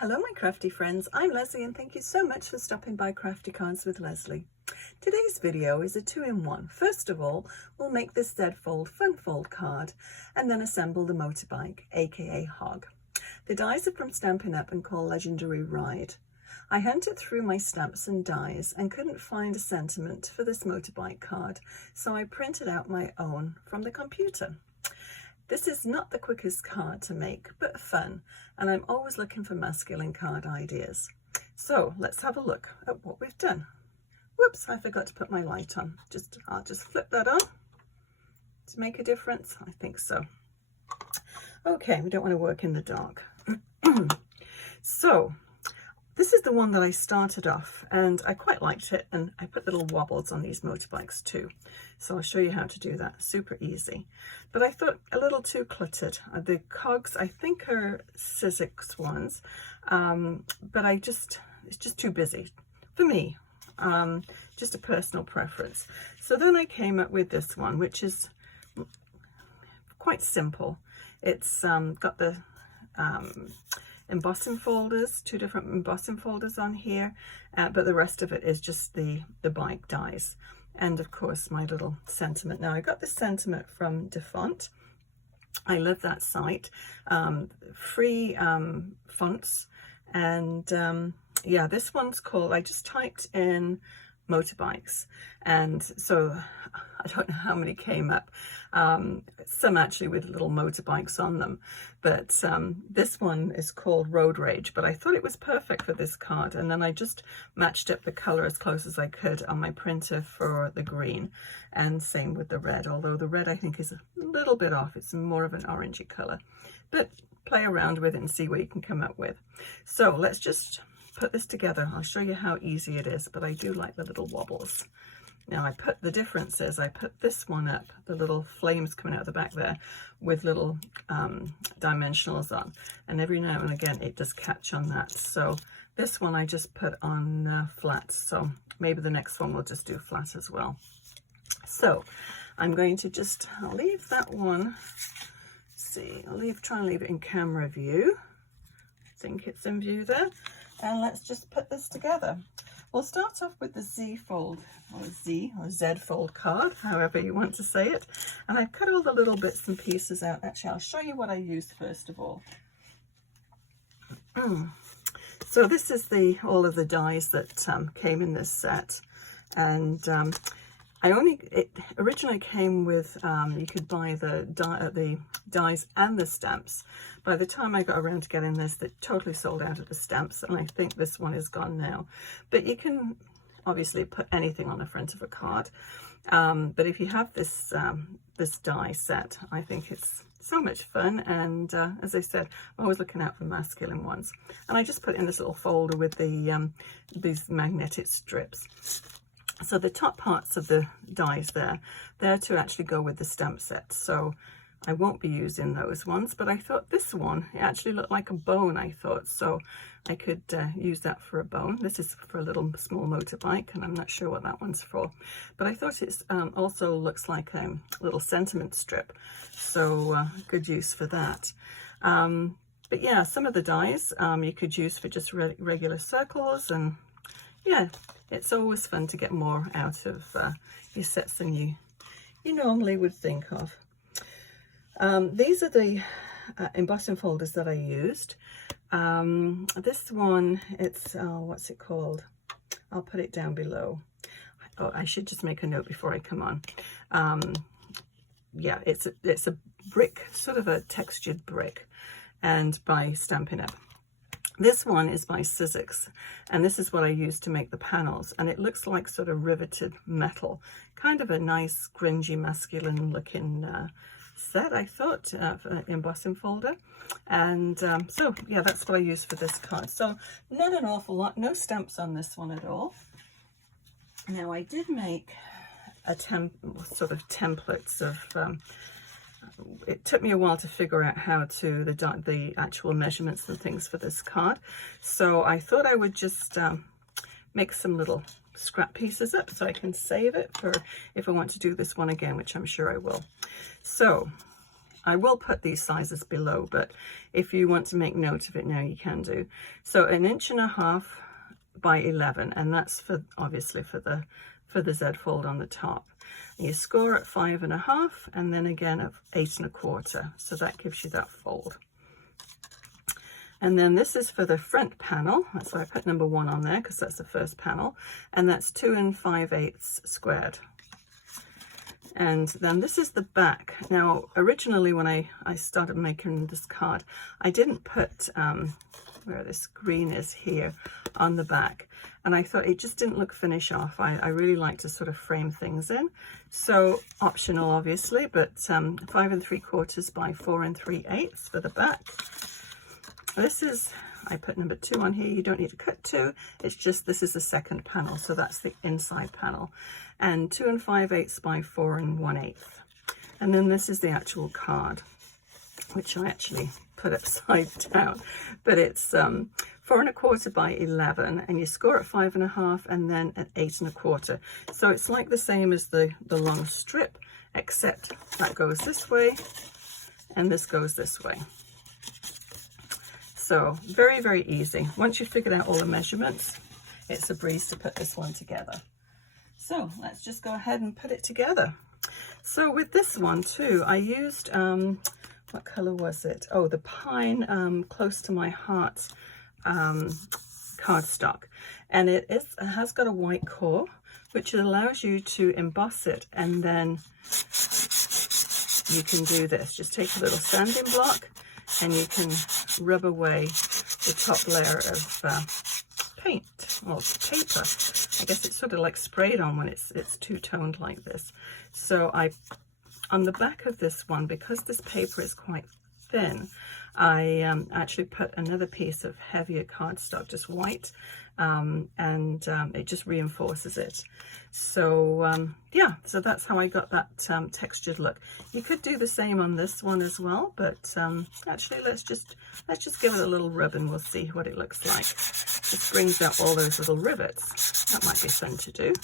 Hello my crafty friends, I'm Lesley and thank you so much for stopping by Crafty Cards with Lesley. Today's video is a two-in-one. First of all, we'll make this Z-fold fun fold card and then assemble the motorbike, aka Hog. The dies are from Stampin' Up and called Legendary Ride. I hunted through my stamps and dies and couldn't find a sentiment for this motorbike card, so I printed out my own from the computer. This is not the quickest card to make, but fun, and I'm always looking for masculine card ideas. So let's have a look at what we've done. Whoops, I forgot to put my light on. I'll just flip that on to make a difference. I think so. Okay, we don't want to work in the dark. So this is the one that I started off and I quite liked it, and I put little wobbles on these motorbikes too. So I'll show you how to do that, super easy. But I thought a little too cluttered. The cogs I think are Sizzix ones, but it's just too busy for me, just a personal preference. So then I came up with this one, which is quite simple. It's got the embossing folders, two different embossing folders on here, but the rest of it is just the bike dies, and of course my little sentiment. Now I got this sentiment from Dafont. I love that site. Free fonts, and yeah, this one's called, I just typed in motorbikes, and so I don't know how many came up. Some actually with little motorbikes on them, but this one is called Road Rage, but I thought it was perfect for this card, and then I just matched up the color as close as I could on my printer for the green, and same with the red, although the red I think is a little bit off. It's more of an orangey color, but play around with it and see what you can come up with. So let's just put this together. I'll show you how easy it is, but I do like the little wobbles. Now the difference is I put this one up, the little flames coming out the back there, with little dimensionals on, and every now and again it does catch on that. So this one I just put on flat, so maybe the next one will just do flat as well. So I'm going to I'll leave that one, see, try and leave it in camera view. I think it's in view there. And let's just put this together. We'll start off with the Z fold, or Z or Z fold card, however you want to say it. And I've cut all the little bits and pieces out. Actually, I'll show you what I used first of all. So this is all of the dies that came in this set, and it originally came with, you could buy the dies and the stamps. By the time I got around to getting this, they totally sold out of the stamps, and I think this one is gone now. But you can obviously put anything on the front of a card. But if you have this this die set, I think it's so much fun, and as I said, I'm always looking out for masculine ones. And I just put in this little folder with these magnetic strips. So the top parts of the dies they're to actually go with the stamp set. So I won't be using those ones, but I thought this one, it actually looked like a bone, I thought. So I could use that for a bone. This is for a little small motorbike, and I'm not sure what that one's for. But I thought it also looks like a little sentiment strip. So good use for that. But yeah, some of the dies you could use for just regular circles, and yeah, it's always fun to get more out of your sets than you normally would think of. These are the embossing folders that I used. This one, it's, what's it called? I'll put it down below. Oh, I should just make a note before I come on. Yeah, it's a brick, sort of a textured brick, and by Stampin' Up. This one is by Sizzix, and this is what I used to make the panels, and it looks like sort of riveted metal, kind of a nice grungy masculine looking set, I thought, for an embossing folder. And so yeah, that's what I used for this card. So not an awful lot, no stamps on this one at all. Now I did make a sort of templates of it took me a while to figure out how to the actual measurements and things for this card, so I thought I would just make some little scrap pieces up so I can save it for if I want to do this one again, which I'm sure I will. So I will put these sizes below, but if you want to make note of it now, you can do. So 1.5" by 11, and that's for obviously for the Z fold on the top. And you score at 5.5, and then again at 8.25. So that gives you that fold. And then this is for the front panel. That's why I put number 1 on there, because that's the first panel. And that's 2 5/8 squared. And then this is the back. Now, originally when I started making this card, I didn't put where this green is here on the back. And I thought it just didn't look finish off. I really like to sort of frame things in. So optional, obviously, but 5 3/4 by 4 3/8 for the back. This is, I put number 2 on here. You don't need to cut 2. It's just, this is the second panel. So that's the inside panel. And 2 5/8 by 4 1/8. And then this is the actual card, which I actually put upside down. But it's 4 1/4 by 11. And you score at 5.5 and then at 8.25. So it's like the same as the long strip, except that goes this way and this goes this way. So very, very easy. Once you've figured out all the measurements, it's a breeze to put this one together. So let's just go ahead and put it together. So with this one too, I used, what color was it? Oh, the pine close to my heart cardstock. And it has got a white core, which allows you to emboss it. And then you can do this. Just take a little sanding block and you can rub away the top layer of paint or paper. I guess it's sort of like sprayed on when it's two-toned like this. So on the back of this one, because this paper is quite thin, I actually put another piece of heavier cardstock, just white, and it just reinforces it. So yeah, so that's how I got that textured look. You could do the same on this one as well, but actually let's just give it a little rub and we'll see what it looks like. This brings out all those little rivets. That might be fun to do.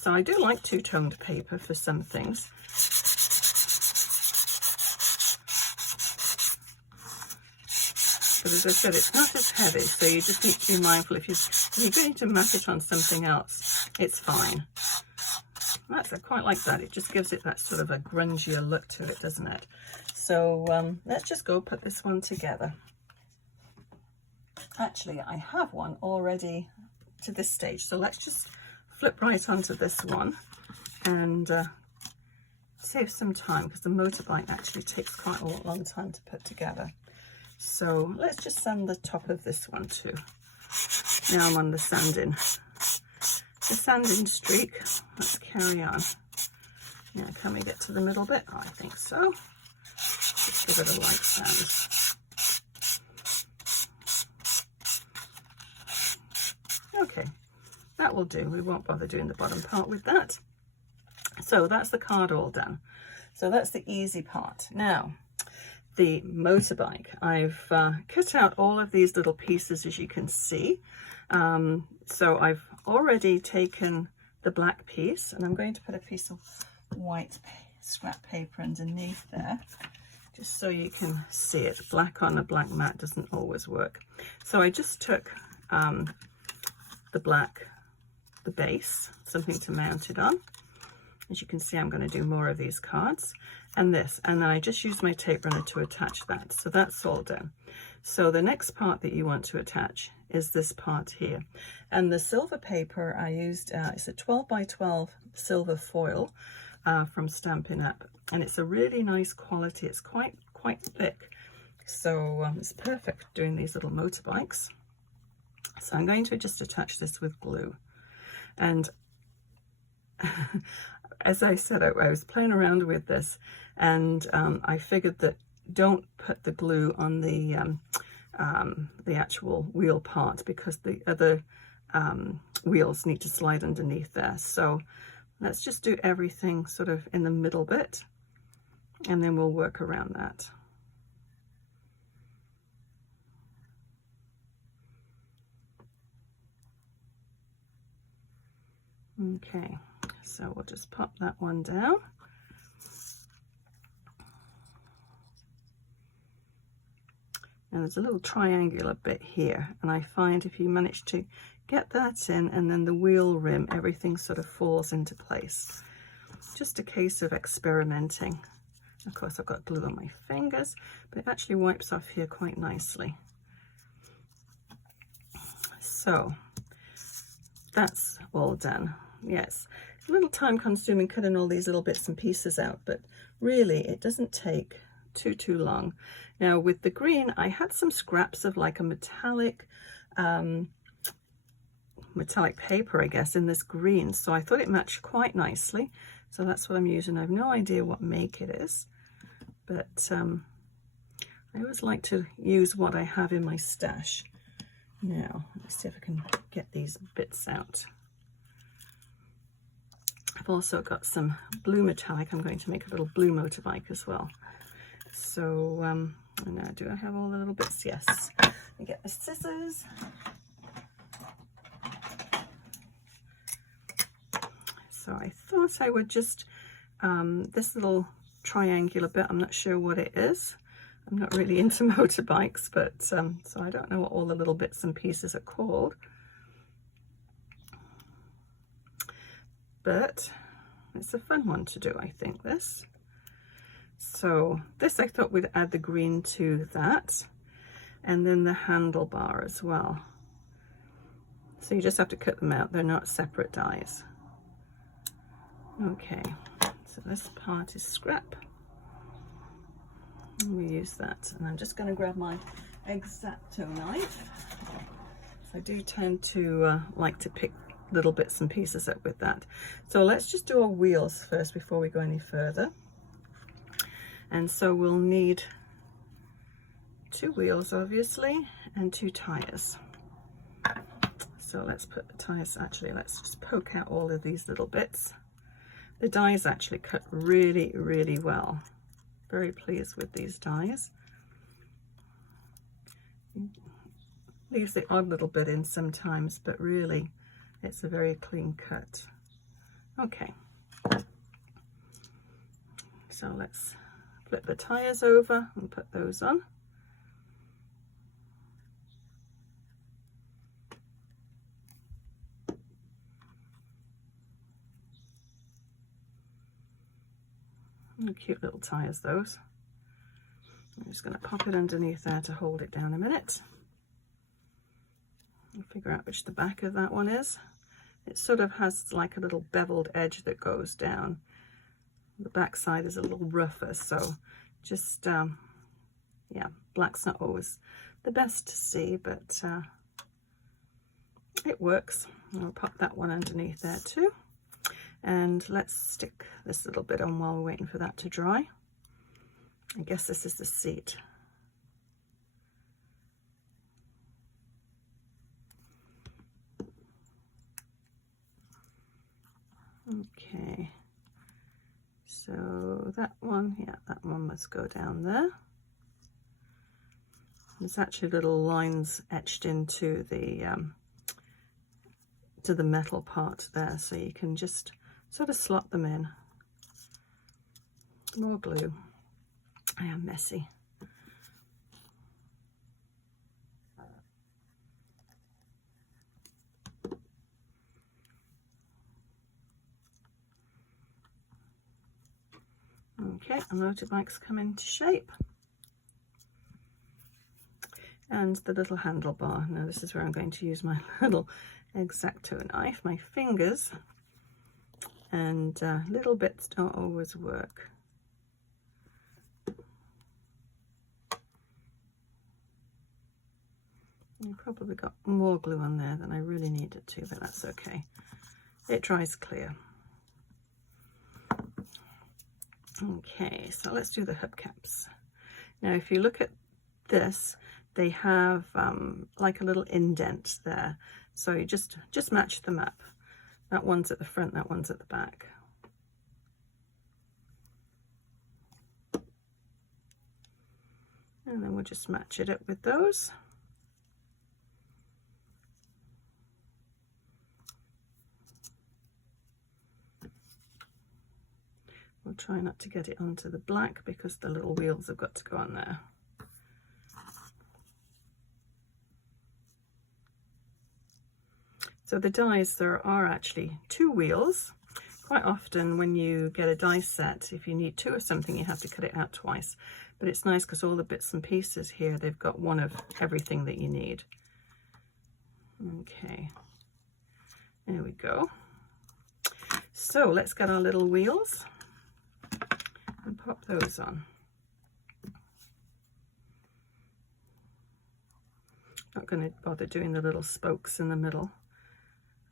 So I do like two-toned paper for some things. But as I said, it's not as heavy, so you just need to be mindful if you're going to mat it on something else, it's fine. I quite like that. It just gives it that sort of a grungier look to it, doesn't it? So let's just go put this one together. Actually, I have one already to this stage, so let's just flip right onto this one and save some time, because the motorbike actually takes quite a long time to put together. So let's just sand the top of this one too. Now I'm on the sanding streak. Let's carry on. Now can we get to the middle bit? Oh, I think so. Just give it a light sand. Okay, that will do. We won't bother doing the bottom part with that. So that's the card all done. So that's the easy part. Now, the motorbike. I've cut out all of these little pieces, as you can see. So I've already taken the black piece, and I'm going to put a piece of white scrap paper underneath there, just so you can see it. Black on a black mat doesn't always work. So I just took the base, something to mount it on. As you can see, I'm going to do more of these cards, and this, and then I just use my tape runner to attach that. So that's all done. So the next part that you want to attach is this part here, and the silver paper I used, it's a 12 by 12 silver foil from Stampin' Up, and it's a really nice quality. It's quite thick, so it's perfect for doing these little motorbikes. So I'm going to just attach this with glue, and as I said, I was playing around with this, and I figured that don't put the glue on the actual wheel part, because the other wheels need to slide underneath there. So let's just do everything sort of in the middle bit, and then we'll work around that. Okay, so we'll just pop that one down. And there's a little triangular bit here, and I find if you manage to get that in and then the wheel rim, everything sort of falls into place. Just a case of experimenting. Of course, I've got glue on my fingers, but it actually wipes off here quite nicely. So that's all done. Yes, a little time consuming cutting all these little bits and pieces out, but really it doesn't take too long. Now with the green, I had some scraps of like a metallic paper, I guess, in this green, so I thought it matched quite nicely, so that's what I'm using. I have no idea what make it is, but I always like to use what I have in my stash. Now let's see if I can get these bits out. I've also got some blue metallic. I'm going to make a little blue motorbike as well. So now, do I have all the little bits? Yes. Let me get the scissors. So I thought I would just, this little triangular bit, I'm not sure what it is. I'm not really into motorbikes, but so I don't know what all the little bits and pieces are called. But it's a fun one to do, I think, this. So this, I thought we'd add the green to that, and then the handlebar as well. So you just have to cut them out. They're not separate dies. Okay, so this part is scrap. And we use that, and I'm just going to grab my X-Acto knife. So I do tend to like to pick little bits and pieces up with that. So let's just do our wheels first before we go any further. And so we'll need 2 wheels, obviously, and 2 tires. So let's put the tires, actually, let's just poke out all of these little bits. The dies actually cut really, really well. Very pleased with these dies. Leaves the odd little bit in sometimes, but really it's a very clean cut. Okay. So let's flip the tires over and put those on. And cute little tires, those. I'm just going to pop it underneath there to hold it down a minute. I'll figure out which the back of that one is. It sort of has like a little beveled edge that goes down. The back side is a little rougher, so just, yeah, black's not always the best to see, but it works. I'll pop that one underneath there too. And let's stick this little bit on while we're waiting for that to dry. I guess this is the seat. Okay, so that one, yeah, that one must go down there. There's actually little lines etched into the to the metal part there, so you can just sort of slot them in. More glue. I am messy. Okay, and motorbikes come into shape. And the little handlebar. Now this is where I'm going to use my little X-Acto knife, my fingers, and little bits don't always work. I probably got more glue on there than I really needed to, but that's okay. It dries clear. Okay, so let's do the hubcaps. Now if you look at this, they have like a little indent there, so you just match them up. That one's at the front, that one's at the back. And then we'll just match it up with those. We'll try not to get it onto the black because the little wheels have got to go on there. So the dies, there are actually 2 wheels. Quite often when you get a die set, if you need 2 of something, you have to cut it out twice. But it's nice because all the bits and pieces here, they've got one of everything that you need. Okay, there we go. So let's get our little wheels and pop those on. Not going to bother doing the little spokes in the middle.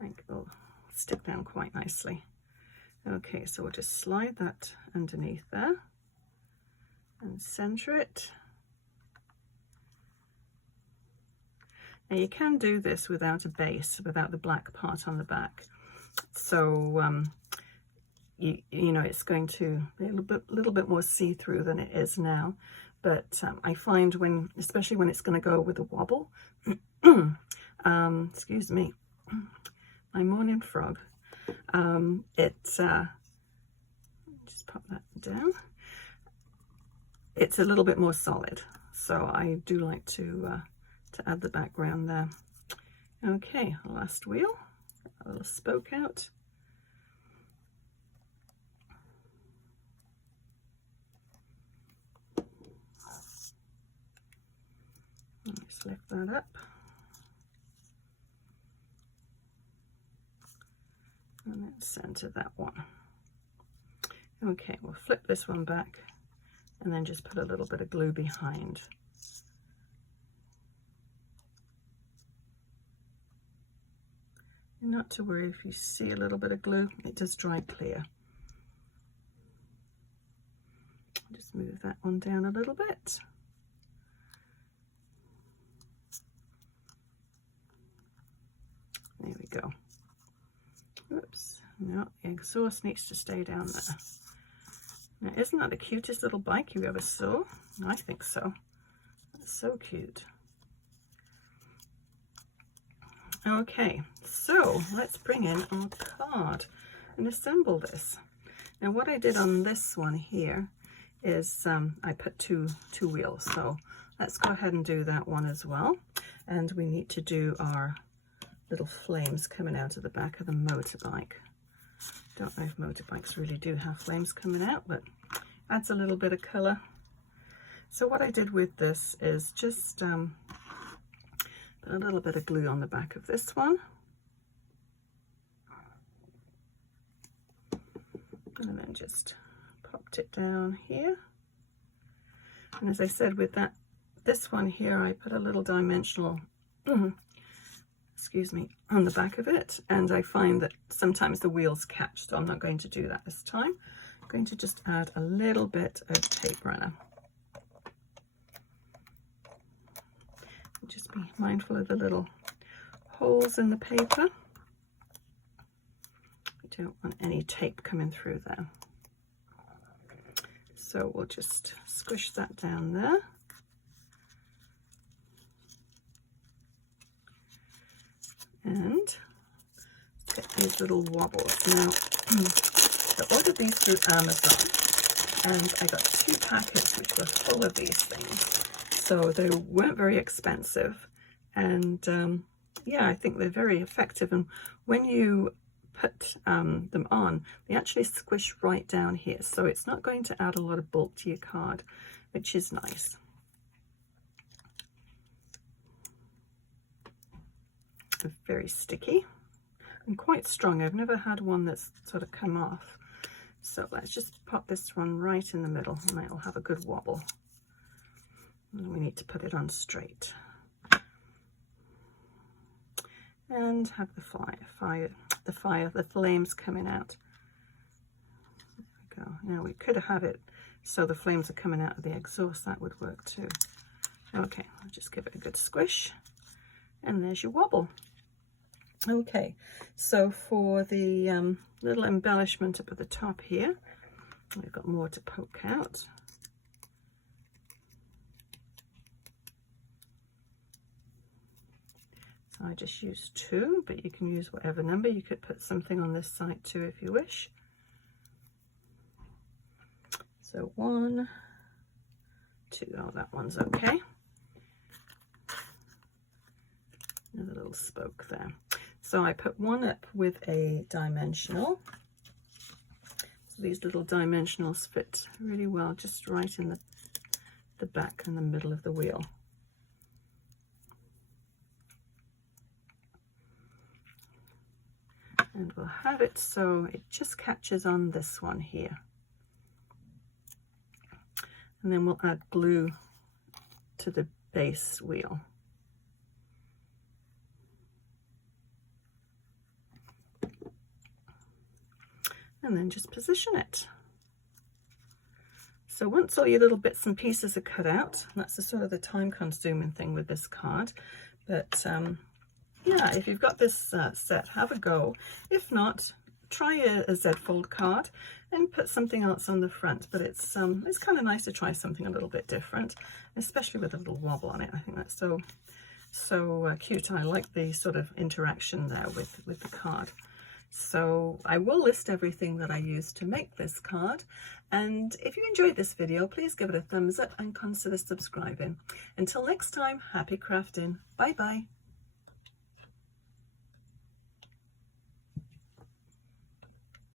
I think they'll stick down quite nicely. Okay, so we'll just slide that underneath there and center it. Now you can do this without a base, without the black part on the back. So you know, it's going to be a little bit more see-through than it is now. But I find when, especially when it's going to go with a wobble, excuse me, my morning frog, just pop that down. It's a little bit more solid, so I do like to add the background there. Okay, last wheel, a little spoke out. Let's lift that up. And then center that one. Okay, we'll flip this one back and then just put a little bit of glue behind. Not to worry if you see a little bit of glue, it does dry clear. Just move that one down a little bit. There we go. Oops, no, the exhaust needs to stay down there. Now, isn't that the cutest little bike you ever saw? I think so. That's so cute. Okay, so let's bring in our card and assemble this. Now what I did on this one here is I put two wheels, so let's go ahead and do that one as well. And we need to do our little flames coming out of the back of the motorbike. Don't know if motorbikes really do have flames coming out, but adds a little bit of color. So what I did with this is just put a little bit of glue on the back of this one. And then just popped it down here. And as I said, with this one here, I put a little dimensional excuse me, on the back of it, and I find that sometimes the wheels catch, so I'm not going to do that this time. I'm going to just add a little bit of tape runner. Just be mindful of the little holes in the paper. We don't want any tape coming through there. So we'll just squish that down there. And get these little wobbles. Now, I ordered these through Amazon, and I got 2 packets which were full of these things. So they weren't very expensive, and yeah, I think they're very effective. And when you put them on, they actually squish right down here, so it's not going to add a lot of bulk to your card, which is nice. Very sticky and quite strong. I've never had one that's sort of come off. So let's just pop this one right in the middle, and it'll have a good wobble. And we need to put it on straight. And have the flames coming out. There we go. Now we could have it so the flames are coming out of the exhaust. That would work too. Okay, I'll just give it a good squish. And there's your wobble. Okay, so for the little embellishment up at the top here, we've got more to poke out. So I just used 2, but you can use whatever number. You could put something on this side too if you wish. So 1, 2, oh, that one's okay. Another little spoke there. So I put one up with a dimensional. So these little dimensionals fit really well, just right in the back and the middle of the wheel. And we'll have it so it just catches on this one here. And then we'll add glue to the base wheel. And then just position it. So once all your little bits and pieces are cut out, that's the sort of the time consuming thing with this card. But yeah, if you've got this set, have a go. If not, try a Z-fold card and put something else on the front. But it's kind of nice to try something a little bit different, especially with a little wobble on it. I think that's so cute. I like the sort of interaction there with the card. So I will list everything that I used to make this card. And if you enjoyed this video, please give it a thumbs up and consider subscribing. Until next time, happy crafting. Bye bye.